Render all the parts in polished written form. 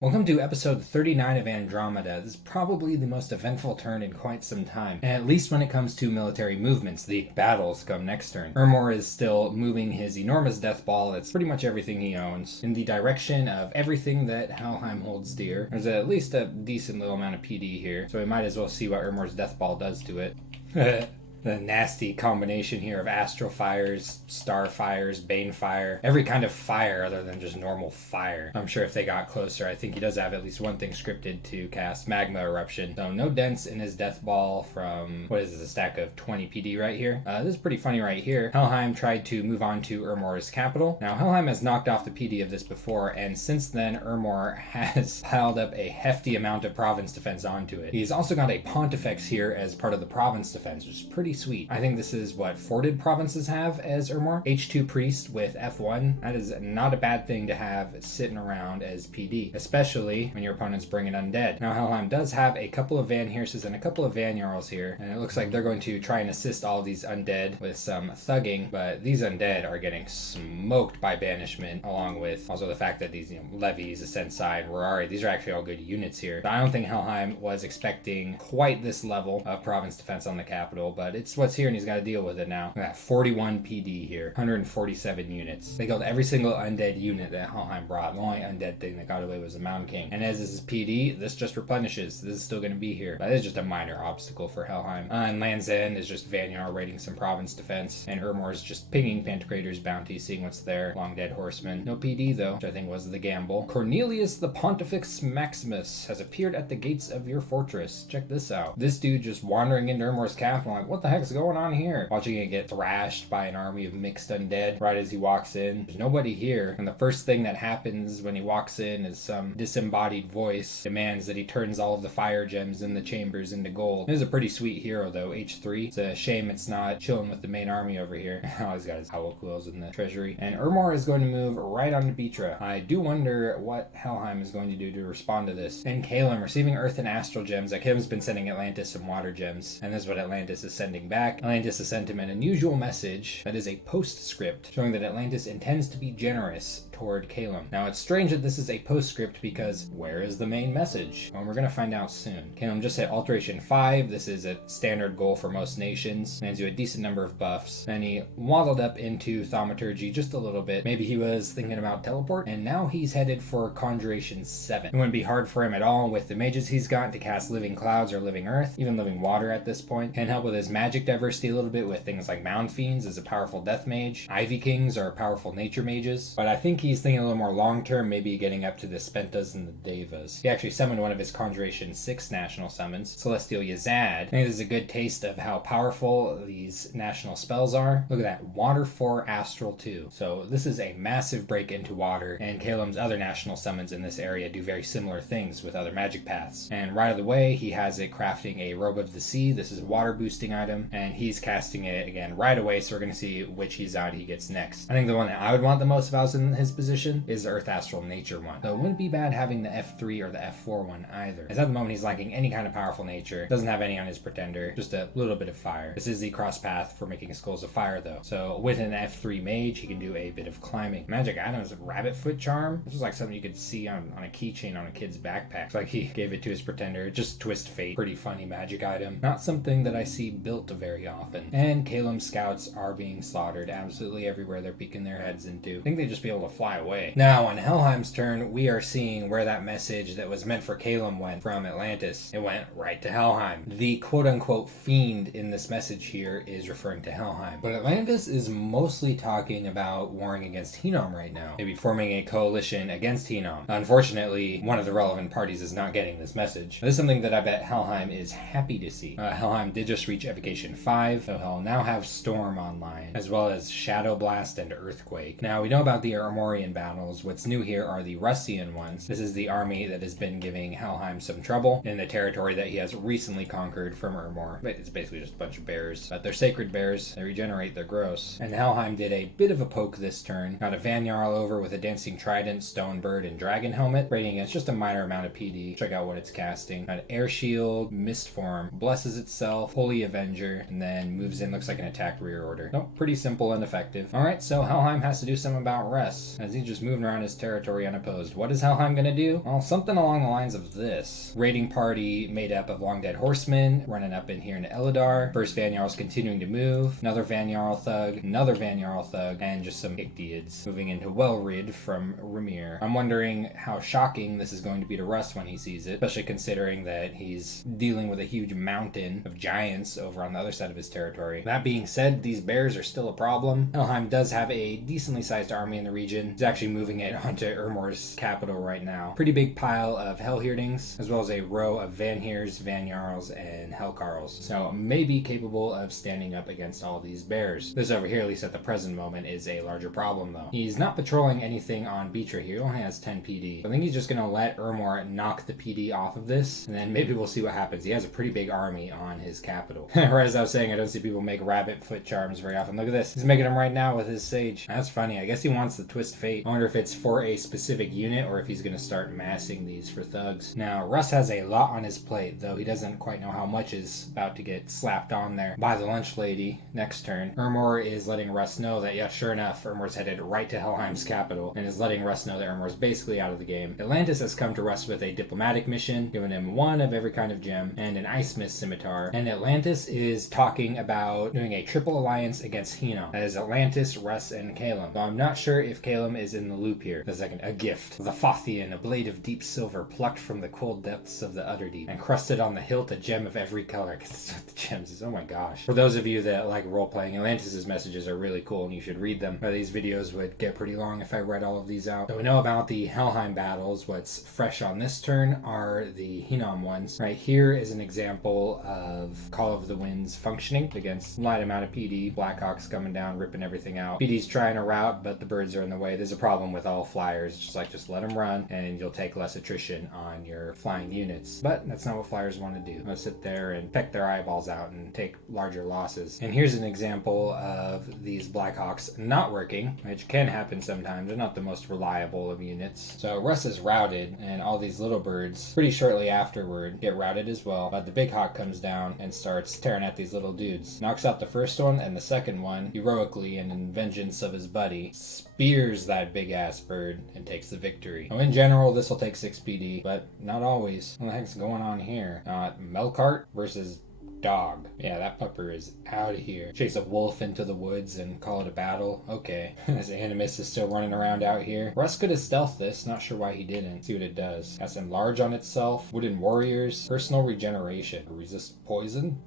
Welcome to episode 39 of Andromeda. This is probably the most eventful turn in quite some time, and at least when it comes to military movements. The battles come next turn. Urmor is still moving his enormous death ball, that's pretty much everything he owns, in the direction of everything that Helheim holds dear. There's at least a decent little amount of PD here, so we might as well see what Urmor's death ball does to it. The nasty combination here of astral fires, star fires, bane fire, every kind of fire other than just normal fire. I'm sure if they got closer, I think he does have at least one thing scripted to cast magma eruption. So no dents in his death ball from, what is this, a stack of 20 PD right here. This is pretty funny right here. Helheim tried to move on to Urmor's capital. Now Helheim has knocked off the PD of this before, and since then Urmor has piled up a hefty amount of province defense onto it. He's also got a pontifex here as part of the province defense, which is pretty sweet. I think this is what forted provinces have as Urmor. H2 priest with F1. That is not a bad thing to have sitting around as PD, especially when your opponent's bringing undead. Now Helheim does have a couple of Van Heerses and a couple of Van Jarls here, and it looks like they're going to try and assist all of these undead with some thugging, but these undead are getting smoked by banishment, along with also the fact that these levies, Ascensai, and Rorari, these are actually all good units here. But I don't think Helheim was expecting quite this level of province defense on the capital, but it's what's here and he's got to deal with it now. Got 41 PD here, 147 units. They killed every single undead unit that Helheim brought. The only undead thing that got away was the Mountain King. And as this is PD, this just replenishes. This is still going to be here. That is just a minor obstacle for Helheim. And Land's End is just Vanyar raiding some province defense, and Urmor is just pinging Pantocrator's bounty, seeing what's there. Long Dead Horseman. No PD though, which I think was the gamble. Cornelius the Pontifex Maximus has appeared at the gates of your fortress. Check this out. This dude just wandering into Urmor's capital, like, what the heck's going on here? Watching it get thrashed by an army of mixed undead right as he walks in. There's nobody here, and the first thing that happens when he walks in is some disembodied voice demands that he turns all of the fire gems in the chambers into gold. This is a pretty sweet hero though, H3. It's a shame it's not chilling with the main army over here. Oh, he's got his owl quills in the treasury. And Urmor is going to move right on to Beatra. I do wonder what Helheim is going to do to respond to this. And Calum receiving earth and astral gems. Like, Calum's been sending Atlantis some water gems, and this is what Atlantis is sending back. Atlantis has sent him an unusual message that is a postscript showing that Atlantis intends to be generous toward Calum. Now it's strange that this is a postscript because where is the main message? Well, we're going to find out soon. Calum just hit Alteration 5. This is a standard goal for most nations. Lands you a decent number of buffs. Then he waddled up into Thaumaturgy just a little bit. Maybe he was thinking about teleport, and now he's headed for Conjuration 7. It wouldn't be hard for him at all with the mages he's got to cast Living Clouds or Living Earth, even Living Water at this point. Can help with his magic diversity a little bit with things like Mound Fiends as a powerful death mage. Ivy Kings are powerful nature mages. But I think he's thinking a little more long term, maybe getting up to the Spentas and the Devas. He actually summoned one of his Conjuration 6 national summons, Celestial Yazad. I think this is a good taste of how powerful these national spells are. Look at that, Water 4, Astral 2. So this is a massive break into water, and Calum's other national summons in this area do very similar things with other magic paths. And right of the way, he has it crafting a Robe of the Sea. This is a water boosting item, and he's casting it again right away, so we're going to see which Yazad he gets next. I think the one that I would want the most if I was in his position is the Earth Astral Nature one. So it wouldn't be bad having the F3 or the F4 one either, as at the moment he's lacking any kind of powerful nature. Doesn't have any on his Pretender, just a little bit of fire. This is the cross path for making Skulls of Fire though. So with an F3 mage, he can do a bit of climbing. Magic items, Rabbit Foot Charm. This is like something you could see on a keychain on a kid's backpack. It's like he gave it to his Pretender. Just twist fate. Pretty funny magic item. Not something that I see built very often. And Calum's scouts are being slaughtered absolutely everywhere they're peeking their heads into. I think they'd just be able to fly away. Now on Helheim's turn, we are seeing where that message that was meant for Calum went from Atlantis. It went right to Helheim. The quote-unquote fiend in this message here is referring to Helheim. But Atlantis is mostly talking about warring against Henom right now. Maybe forming a coalition against Henom. Unfortunately, one of the relevant parties is not getting this message. This is something that I bet Helheim is happy to see. Helheim did just reach Evocation 5, so he'll now have Storm online, as well as Shadow Blast and Earthquake. Now, we know about the Armorian battles. What's new here are the Russian ones. This is the army that has been giving Helheim some trouble in the territory that he has recently conquered from Urmor. But it's basically just a bunch of bears. But they're sacred bears. They regenerate. They're gross. And Helheim did a bit of a poke this turn. Got a Vanyarl over with a Dancing Trident, Stone Bird, and Dragon Helmet. Rating against just a minor amount of PD. Check out what it's casting. Got Air Shield, Mist Form, Blesses Itself, Holy Avenger, Avenger, and then moves in, looks like an attack rear order. Nope, pretty simple and effective. Alright, so Helheim has to do something about Russ, as he's just moving around his territory unopposed. What is Helheim gonna do? Well, something along the lines of this. Raiding party made up of long dead horsemen, running up in here into Eladar. First Van Jarl's continuing to move. Another Van Jarl thug, another Van Jarl thug, and just some Ictiids moving into Welrid from Ramir. I'm wondering how shocking this is going to be to Russ when he sees it, especially considering that he's dealing with a huge mountain of giants over on the other side of his territory. That being said, these bears are still a problem. Helheim does have a decently sized army in the region. He's actually moving it onto Ermor's capital right now. Pretty big pile of Hellhirdings, as well as a row of Vanheers, Van Jarls, and Hellcarls. So maybe capable of standing up against all these bears. This over here, at least at the present moment, is a larger problem though. He's not patrolling anything on Beetra here. He only has 10 PD. I think he's just gonna let Ermor knock the PD off of this, and then maybe we'll see what happens. He has a pretty big army on his capital. Or as I was saying, I don't see people make rabbit foot charms very often. Look at this. He's making them right now with his sage. That's funny. I guess he wants the twist fate. I wonder if it's for a specific unit or if he's gonna start massing these for thugs. Now, Russ has a lot on his plate, though he doesn't quite know how much is about to get slapped on there by the lunch lady next turn. Ermor is letting Russ know that, yeah, sure enough, Ermor's headed right to Helheim's capital and is letting Russ know that Ermor's basically out of the game. Atlantis has come to Russ with a diplomatic mission, giving him one of every kind of gem and an ice mist scimitar. And Atlantis is talking about doing a triple alliance against Hino. That is Atlantis, Russ, and Calum. So I'm not sure if Calum is in the loop here. There's like a gift. The Fothian, a blade of deep silver plucked from the cold depths of the Utterdeep, and crusted on the hilt a gem of every color. Because that's what the gems is. Oh my gosh. For those of you that like role-playing, Atlantis' messages are really cool and you should read them. But these videos would get pretty long if I read all of these out. So we know about the Helheim battles. What's fresh on this turn are the Hinnom ones. Right here is an example of Call of the Winds functioning against light amount of PD. Blackhawks coming down, ripping everything out. PD's trying to route, but the birds are in the way. There's a problem with all flyers. Just let them run and you'll take less attrition on your flying units. But that's not what flyers want to do. They'll sit there and peck their eyeballs out and take larger losses. And here's an example of these Blackhawks not working, which can happen sometimes. They're not the most reliable of units. So Russ is routed, and all these little birds pretty shortly afterward get routed as well. But the big hawk comes down and starts tearing at these little dudes. Knocks out the first one, and the second one, heroically and in vengeance of his buddy, spears that big ass bird and takes the victory. Now in general, this will take 6 PD, but not always. What the heck's going on here? Melkart versus dog. Yeah, that pupper is out of here. Chase a wolf into the woods and call it a battle. Okay. This Animus is still running around out here. Russ could have stealthed this. Not sure why he didn't. See what it does. Has enlarge on itself. Wooden warriors. Personal regeneration. Resist poison.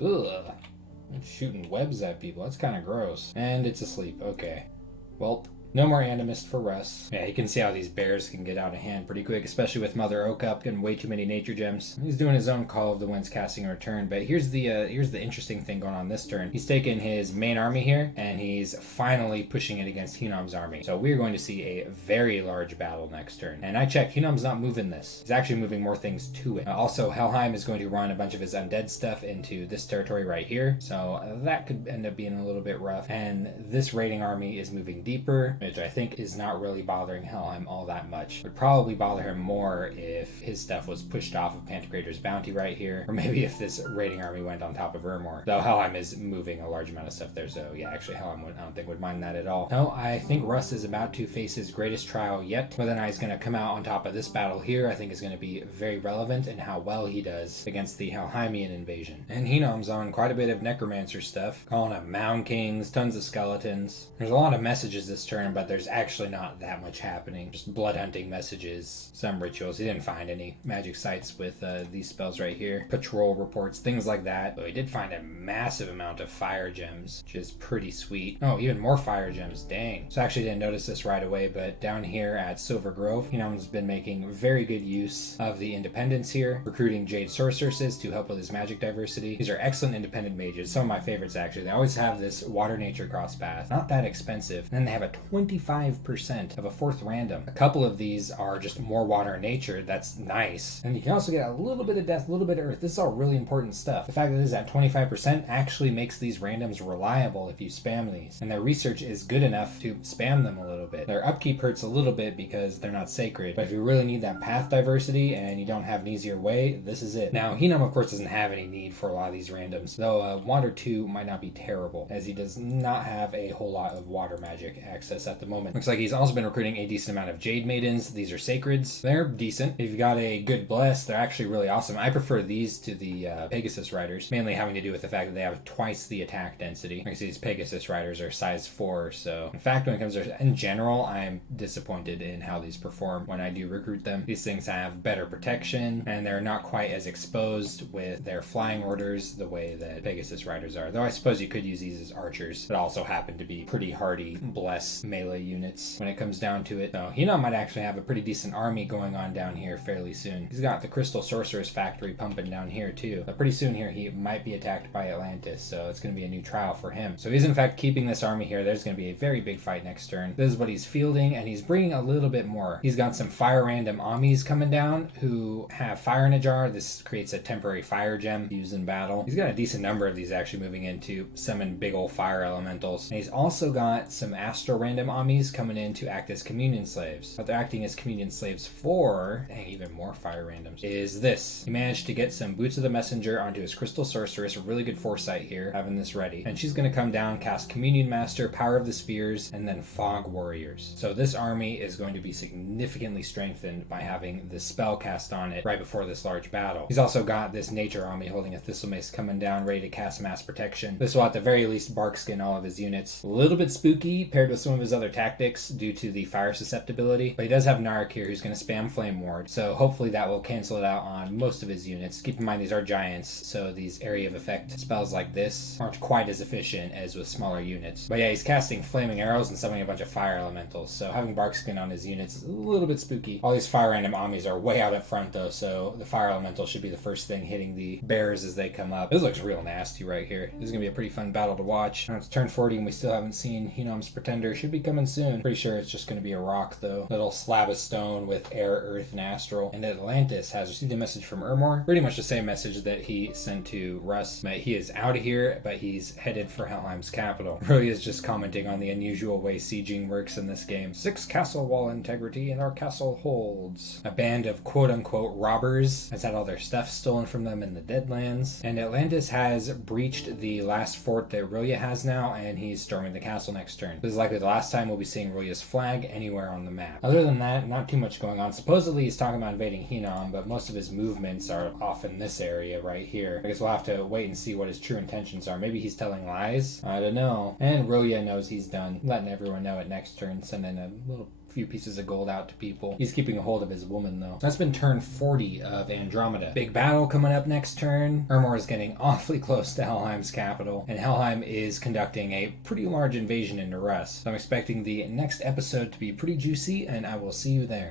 Ugh. It's shooting webs at people. That's kind of gross. And it's asleep. Okay. Well, no more Animist for Russ. Yeah, you can see how these bears can get out of hand pretty quick, especially with Mother Okup getting way too many nature gems. He's doing his own Call of the Winds casting a return, but here's the interesting thing going on this turn. He's taking his main army here, and he's finally pushing it against Hinnom's army. So we're going to see a very large battle next turn. And I checked, Hinnom's not moving this. He's actually moving more things to it. Also, Helheim is going to run a bunch of his undead stuff into this territory right here, so that could end up being a little bit rough. And this raiding army is moving deeper, which I think is not really bothering Helheim all that much. Would probably bother him more if his stuff was pushed off of Pantocrator's bounty right here, or maybe if this raiding army went on top of Ermor. Though Helheim is moving a large amount of stuff there, so yeah, actually Helheim I don't think would mind that at all. No, I think Russ is about to face his greatest trial yet. Whether or not he's going to come out on top of this battle here, I think is going to be very relevant in how well he does against the Helheimian invasion. And Hinnom's on quite a bit of necromancer stuff, calling up mound kings, tons of skeletons. There's a lot of messages this turn, but there's actually not that much happening. Just blood hunting messages, some rituals. He didn't find any magic sites with these spells right here. Patrol reports, things like that. But he did find a massive amount of fire gems, which is pretty sweet. Oh, even more fire gems. Dang. So I actually didn't notice this right away, but down here at Silver Grove, Hinnom's been making very good use of the independents here, recruiting Jade Sorceresses to help with his magic diversity. These are excellent independent mages. Some of my favorites, actually. They always have this water nature cross path. Not that expensive. And then they have a 25% of a fourth random. A couple of these are just more water in nature. That's nice. And you can also get a little bit of death, a little bit of earth. This is all really important stuff. The fact that it is at 25% actually makes these randoms reliable if you spam these. And their research is good enough to spam them a little bit. Their upkeep hurts a little bit because they're not sacred. But if you really need that path diversity and you don't have an easier way, this is it. Now, Hinam, of course, doesn't have any need for a lot of these randoms, though Water 2 might not be terrible, as he does not have a whole lot of water magic access at the moment. Looks like he's also been recruiting a decent amount of Jade Maidens. These are sacreds. They're decent. If you've got a good Bless, they're actually really awesome. I prefer these to the Pegasus Riders, mainly having to do with the fact that they have twice the attack density. You can see these Pegasus Riders are size 4, so in fact, when it comes to, in general, I'm disappointed in how these perform when I do recruit them. These things have better protection, and they're not quite as exposed with their flying orders the way that Pegasus Riders are, though I suppose you could use these as archers that also happen to be pretty hardy Bless melee units when it comes down to it. So Hinam might actually have a pretty decent army going on down here fairly soon. He's got the Crystal Sorceress factory pumping down here too, but pretty soon here he might be attacked by Atlantis, so it's going to be a new trial for him. So he's in fact keeping this army here. There's going to be a very big fight next turn. This is what he's fielding, and he's bringing a little bit more. He's got some fire random Amis coming down who have fire in a jar. This creates a temporary fire gem used in battle. He's got a decent number of these actually moving in to summon big old fire elementals. And he's also got some astral random Amis coming in to act as communion slaves. What they're acting as communion slaves for, dang, even more fire randoms, is this. He managed to get some Boots of the Messenger onto his Crystal Sorceress. A really good foresight here, having this ready. And she's going to come down, cast Communion Master, Power of the Spheres, and then Fog Warriors. So this army is going to be significantly strengthened by having this spell cast on it right before this large battle. He's also got this Nature army holding a Thistle Mace coming down, ready to cast Mass Protection. This will at the very least barkskin all of his units. A little bit spooky paired with some of his other tactics due to the fire susceptibility, but he does have Narek here who's going to spam Flame Ward, so hopefully that will cancel it out on most of his units. Keep in mind these are giants, so these area of effect spells like this aren't quite as efficient as with smaller units. But yeah, he's casting Flaming Arrows and summoning a bunch of fire elementals, so having barkskin on his units is a little bit spooky. All these fire random Amis are way out in front though, so the fire elemental should be the first thing hitting the bears as they come up. This looks real nasty right here. This is going to be a pretty fun battle to watch. Now it's turn 40 and we still haven't seen Hinam's Pretender. Should be coming soon. Pretty sure it's just going to be a rock though. Little slab of stone with air, earth, and astral. And Atlantis has received a message from Urmor. Pretty much the same message that he sent to Russ. He is out of here, but he's headed for Helheim's capital. Really is just commenting on the unusual way sieging works in this game. 6 castle wall integrity and our castle holds. A band of quote-unquote robbers has had all their stuff stolen from them in the Deadlands. And Atlantis has breached the last fort that Rilya has now, and he's storming the castle next turn. This is likely the last time we'll be seeing Rilya's flag anywhere on the map. Other than that, not too much going on. Supposedly he's talking about invading Hinam, but most of his movements are off in this area right here. I guess we'll have to wait and see what his true intentions are. Maybe he's telling lies? I don't know. And Rilya knows he's done, letting everyone know it next turn, sending a little few pieces of gold out to people. He's keeping a hold of his woman though. That's been turn 40 of Andromeda. Big battle coming up next turn. Urmor is getting awfully close to Helheim's capital, and Helheim is conducting a pretty large invasion into Russ. So I'm expecting the next episode to be pretty juicy, and I will see you there.